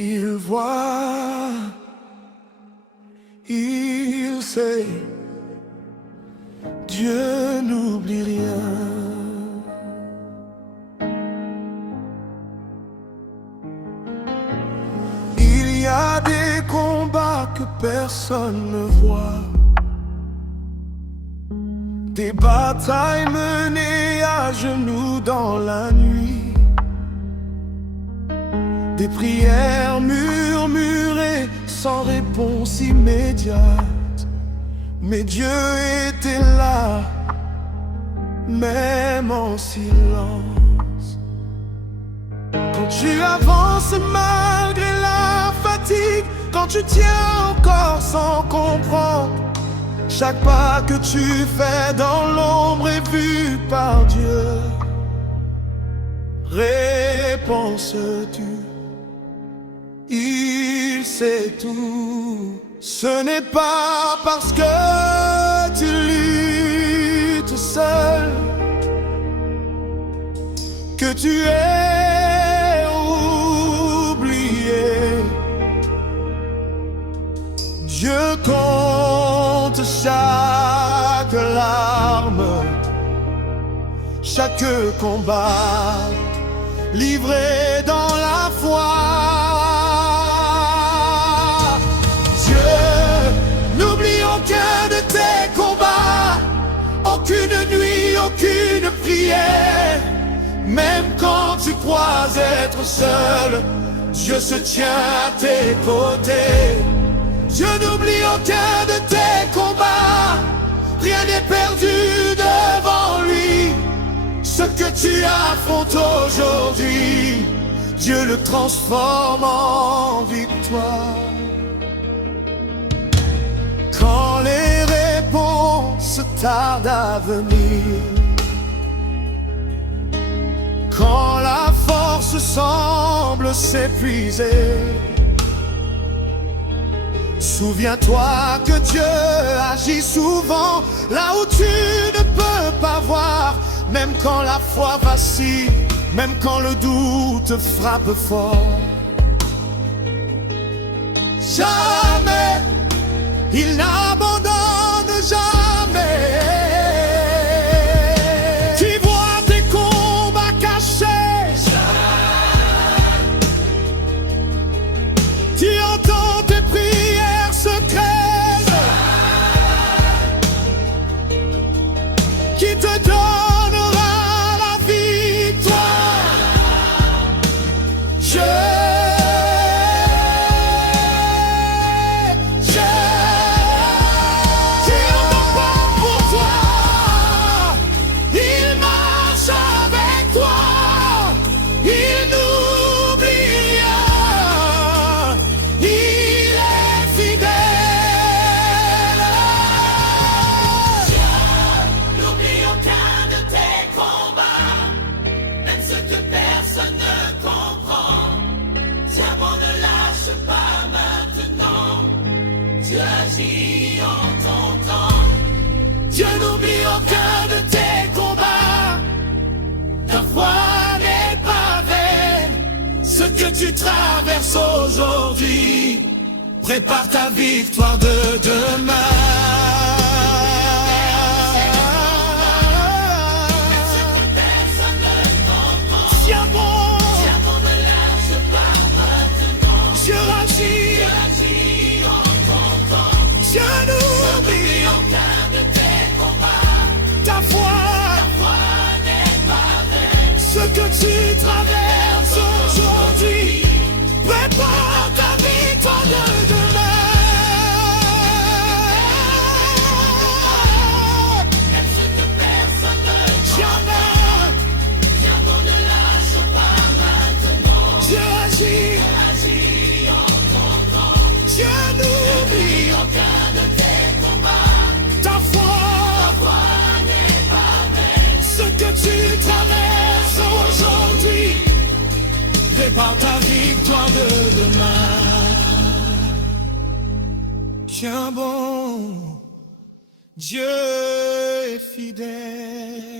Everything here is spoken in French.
Il voit, il sait, Dieu n'oublie rien. Il y a des combats que personne ne voit, des batailles menées à genoux dans la nuit, des prières murmurées sans réponse immédiate. Mais Dieu était là, même en silence. Quand tu avances malgré la fatigue, quand tu tiens encore sans comprendre, chaque pas que tu fais dans l'ombre est vu par Dieu. Réponds-tu, il sait tout. Ce n'est pas parce que tu luttes seul que tu es oublié. Dieu compte chaque larme, chaque combat livré dans la foi. Dieu n'oublie aucun de tes combats, aucune nuit, aucune prière. Même quand tu crois être seul, Dieu se tient à tes côtés. Dieu n'oublie aucun de tes combats, rien n'est perdu devant lui. Ce que tu affrontes aujourd'hui, Dieu le transforme en victoire. Quand les réponses tardent à venir, quand la force semble s'épuiser, souviens-toi que Dieu agit souvent là où tu ne peux pas voir. Même quand la foi vacille, même quand le doute frappe fort, jamais, il n'abandonne jamais. Tu vois tes combats cachés, tu entends tes prières secrètes qui te donnent Dieu agit en ton temps. Dieu n'oublie aucun de tes combats. Ta foi n'est pas vaine. Ce que tu traverses aujourd'hui, prépare ta victoire de demain. Tiens bon, ne lâche pas maintenant. Dieu agit. Dieu n'oublie aucun de tes combats. Ta foi n'est pas vaine. Ce que tu traverses aujourd'hui, prépare ta victoire de demain. Même ce que personne ne jamais. Tiens bon, ne lâche pas maintenant. Dieu agit en ton temps. Dieu n'oublie aucun. Tu traverses aujourd'hui, prépare ta victoire de demain. Tiens bon, Dieu est fidèle.